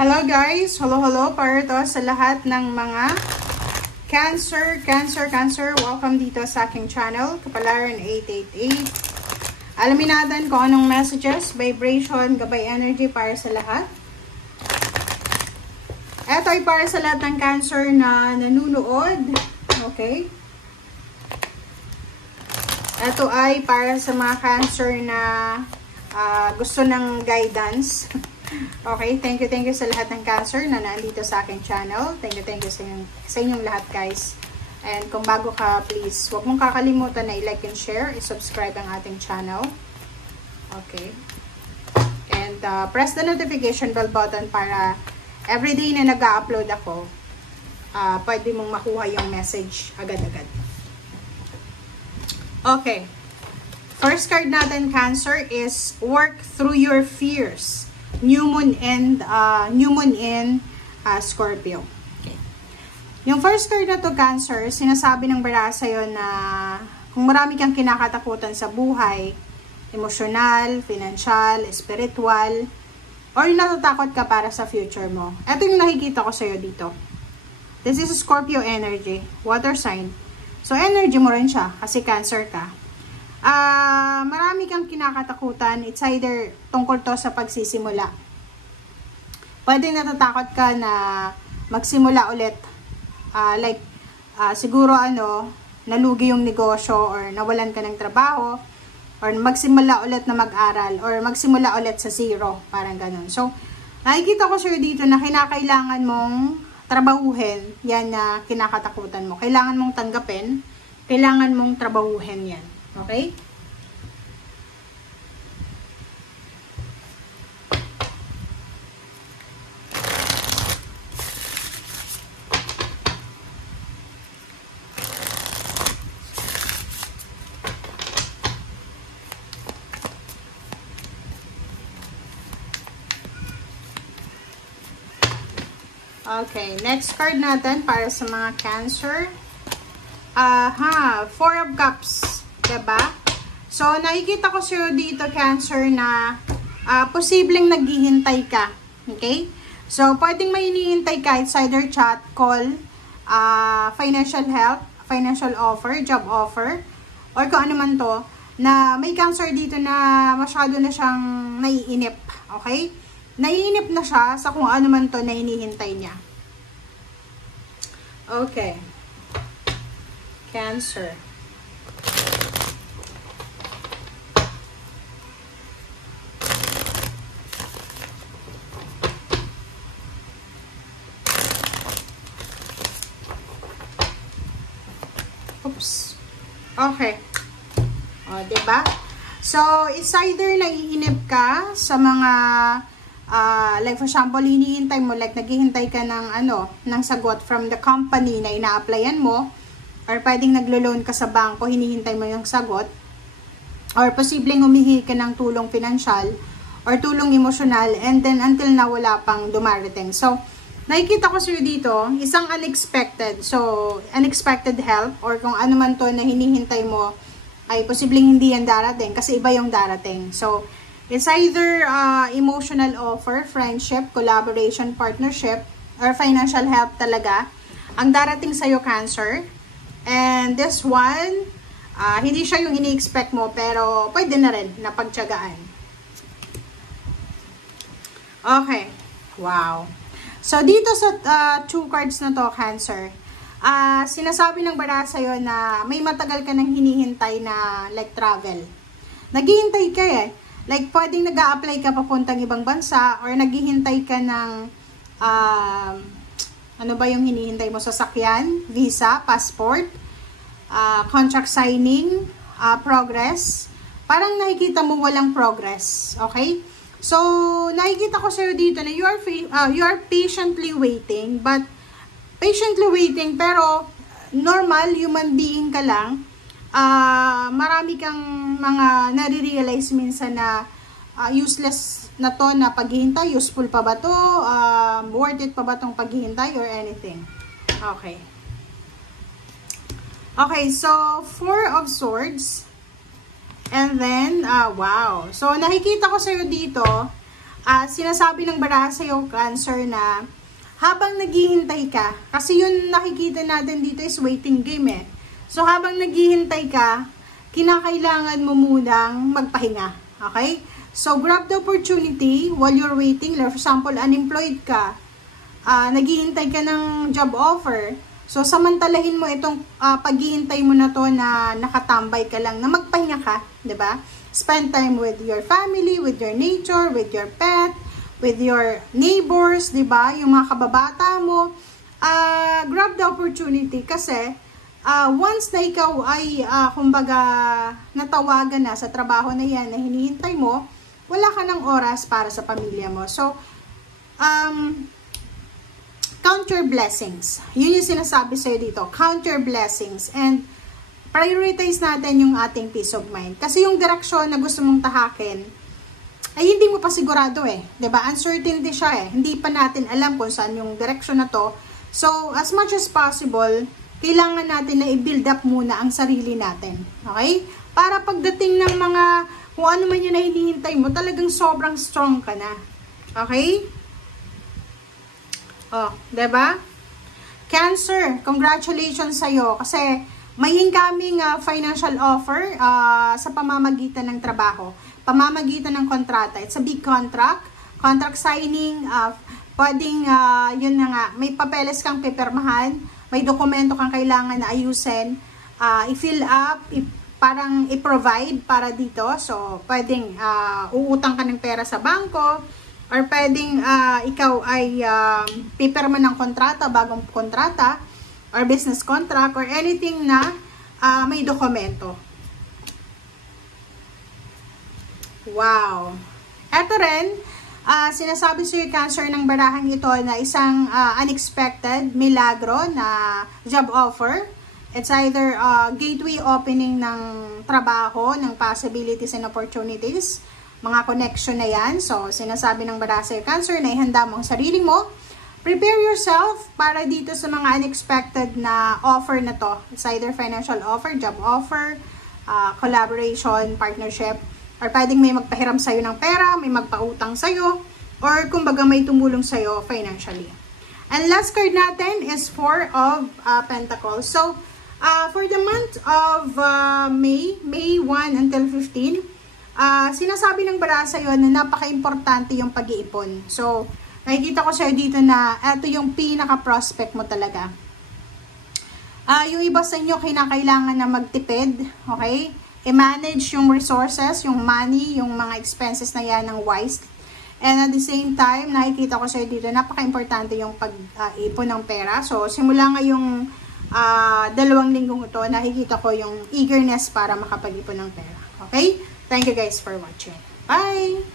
Hello guys! Hello para to sa lahat ng mga Cancer. Welcome dito sa aking channel, Kapalaran 888. Alamin natin kung anong messages, vibration, gabay energy para sa lahat. Ito ay para sa lahat ng Cancer na nanunood. Okay? Ito ay para sa mga Cancer na gusto ng guidance. Okay, thank you sa lahat ng Cancer na nandito sa aking channel. Thank you sa inyong lahat guys. And kung bago ka, please, huwag mong kakalimutan na i-like and share, i-subscribe ang ating channel. Okay. And press the notification bell button para everyday na nag-upload ako, pwede mong makuha yung message agad-agad. Okay. First card natin, Cancer, is work through your fears. New Moon in Scorpio. Okay. Yung first card na to, Cancer, sinasabi ng bara sa'yo na kung marami kang kinakatakutan sa buhay, emosyonal, financial, spiritual, or natatakot ka para sa future mo. Ito yung nakikita ko sa'yo dito. This is Scorpio energy, water sign. So, energy mo rin siya kasi Cancer ka. Marami kang kinakatakutan. It's either tungkol to sa pagsisimula. Pwedeng natatakot ka na magsimula ulit. Siguro nalugi yung negosyo or nawalan ka ng trabaho or magsimula ulit na mag-aral or magsimula ulit sa zero. Parang ganun. So, nakikita ko sa'yo dito na kinakailangan mong trabahuhin yan na kinakatakutan mo. Kailangan mong tanggapin. Kailangan mong trabahuhin yan. Okay? Okay, next card natin para sa mga Cancer. Four of Cups. Diba? So, nakikita ko sa'yo dito, Cancer, na posibleng naghihintay ka. Okay? So, pwedeng may hinihintay ka. It's either chat, call, financial help, financial offer, job offer, or kung ano man to, na may Cancer dito na masyado na siyang naiinip. Okay? Naiinip na siya sa kung ano man to na hinihintay niya. Okay. Cancer. Oops. Okay. O, diba? So, it's either naiinip ka sa mga, like for example, hinihintay mo, like naghihintay ka ng, ng sagot from the company na ina-applyan mo, or pwedeng naglo-loan ka sa bangko, hinihintay mo yung sagot, or posibleng humihingi ka ng tulong financial, or tulong emosyonal, and then until na wala pang dumarating. So, nakikita ko sa'yo dito, isang unexpected. So, unexpected help or kung ano man to na hinihintay mo ay posibleng hindi yan darating kasi iba yung darating. So, it's either emotional offer, friendship, collaboration, partnership, or financial help talaga ang darating sa'yo, Cancer. And this one, hindi siya yung ini-expect mo pero pwede na rin na pagtiyagaan. Okay. Wow. So, dito sa two cards na to, Cancer, sinasabi ng bara sa'yo na may matagal ka nang hinihintay na like travel. Naghihintay ka eh. Like, pwedeng nag-a-apply ka papuntang ibang bansa or naghihintay ka ng, ano ba yung hinihintay mo? Sasakyan, visa, passport, contract signing, progress. Parang nakikita mo walang progress. Okay? So, nakikita ko sa'yo dito na you are patiently waiting, but pero normal, human being ka lang. Marami kang mga nare-realize minsan na useless na to na paghihintay, useful pa ba to, worth it pa ba tong paghihintay or anything. Okay. Okay, so Four of Swords. And then, wow. So, nakikita ko sa'yo dito, Sinasabi ng baraha sa'yo, Cancer, na habang naghihintay ka, kasi yun nakikita natin dito is waiting game eh. So, habang naghihintay ka, kinakailangan mo munang magpahinga. Okay? So, grab the opportunity while you're waiting. For example, unemployed ka, naghihintay ka ng job offer. So, samantalahin mo itong paghihintay mo na to na nakatambay ka lang, na magpahinga ka, 'di ba? Spend time with your family, with your nature, with your pet, with your neighbors, 'di ba? Yung mga kababata mo. Grab the opportunity kasi once na ikaw ay kumbaga natawagan na sa trabaho na 'yan na hinihintay mo, wala ka ng oras para sa pamilya mo. So, count your blessings. Yun yung sinasabi sa'yo dito. Count your blessings. And prioritize natin yung ating peace of mind. Kasi yung direksyon na gusto mong tahakin, ay hindi mo pa sigurado eh. 'Di ba? Uncertainty siya eh. Hindi pa natin alam kung saan yung direksyon na to. So, as much as possible, kailangan natin na i-build up muna ang sarili natin. Okay? Para pagdating ng mga, kung ano man yun na hinihintay mo, talagang sobrang strong ka na. Okay? Oh, 'di ba? Cancer, congratulations sa iyo kasi may incoming financial offer sa pamamagitan ng trabaho, pamamagitan ng kontrata. It's a big contract signing, pwedeng yun na nga, may papeles kang pipirmahan, may dokumento kang kailangan na ayusin, i-fill up, parang i-provide para dito. So, pwedeng uutang ka ng pera sa bangko, or pwedeng ikaw ay pipirma ng kontrata, bagong kontrata, or business contract, or anything na may dokumento. Wow! Eto rin, sinasabi sa iyo, Cancer, ng barahang ito na isang unexpected, milagro na job offer. It's either gateway opening ng trabaho, ng possibilities and opportunities, mga connection na yan. So, sinasabi ng baraha sa'yo, Cancer, na ihanda mo ang sarili mo. Prepare yourself para dito sa mga unexpected na offer na to. It's either financial offer, job offer, collaboration, partnership, or pwedeng may magpahiram sa'yo ng pera, may magpautang sa'yo, or kumbaga may tumulong sa'yo financially. And last card natin is 4 of Pentacles. So, for the month of May 1 until 15, sinasabi ng baraha sa'yo na napaka-importante yung pag-iipon. So, nakikita ko sa'yo dito na ito yung pinaka-prospect mo talaga. Yung iba sa inyo, kinakailangan na magtipid, okay? I-manage yung resources, yung money, yung mga expenses na yan ng wise. And at the same time, nakikita ko sa'yo dito, napaka-importante yung pag-ipon ng pera. So, simula ngayong 2 linggong ito, nakikita ko yung eagerness para makapag-ipon ng pera. Okay? Thank you guys for watching. Bye!